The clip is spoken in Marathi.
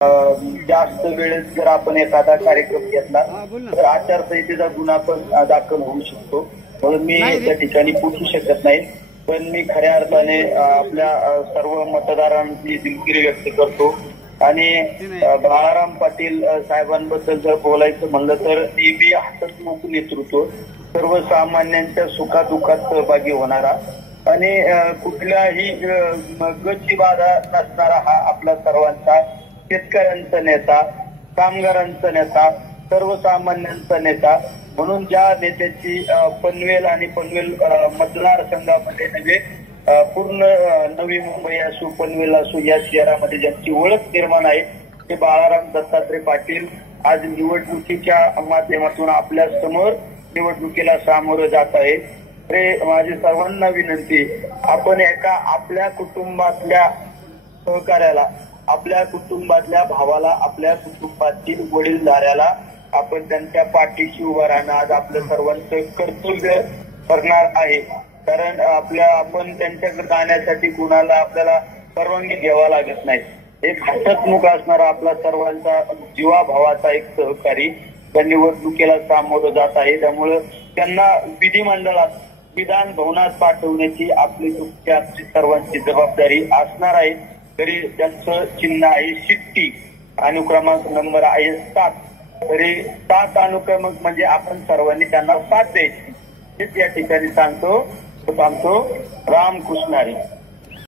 जास्त वेळेत जर आपण एखादा कार्यक्रम घेतला तर आचारसंहितेचा गुन्हा पण दाखल होऊ शकतो. म्हणून मी त्या ठिकाणी पोहोचू शकत नाही. पण मी खऱ्या अर्थाने आपल्या सर्व मतदारांची दिलगिरी व्यक्त करतो आणि बाळाराम पाटील साहेबांबद्दल जर बोलायचं म्हणलं तर नेहमी हसतमुख नेतृत्व, सर्वसामान्यांच्या सुखादुःखात सहभागी होणारा आणि कुठल्याही गची बाधा नसणारा हा आपला सर्वांचा शेतकऱ्यांचा नेता, कामगारांचा नेता, सर्वसामान्यांचा नेता म्हणून ज्या नेत्याची पनवेल आणि पनवेल मतदारसंघामध्ये नव्हे पूर्ण नवी मुंबई असो, पनवेल असो या शहरामध्ये ज्यांची ओळख निर्माण आहे ते बाळाराम दत्तात्रय पाटील आज निवडणुकीच्या माध्यमातून आपल्या समोर निवडणुकीला सामोरं जात आहे. तर माझी सर्वांना विनंती, आपण एका आपल्या कुटुंबातल्या सहकार्याला, आपल्या कुटुंबातल्या भावाला, आपल्या कुटुंबातील वडीलधाऱ्याला आपण त्यांच्या पाठीशी उभा राहणं आज आपलं सर्वांचं कर्तव्य करणार आहे. कारण आपण त्यांच्याकडे जाण्यासाठी कुणाला आपल्याला परवानगी घ्यावा लागत नाही. एक हसतमुख असणारा आपला सर्वांचा जीवाभावाचा एक सहकारी त्या निवडणुकीला सामोरं जात आहे. त्यामुळे त्यांना विधिमंडळात, विधान भवनात पाठवण्याची आपली सर्वांची जबाबदारी असणार आहे. तरी त्यांचं चिन्ह आहे शिट्टी, अनुक्रमांक नंबर आहे 7. तरी 7 अनुक्रमांक म्हणजे आपण सर्वांनी त्यांना साथ द्यायची हेच या ठिकाणी सांगतो. रामकृष्ण हरी.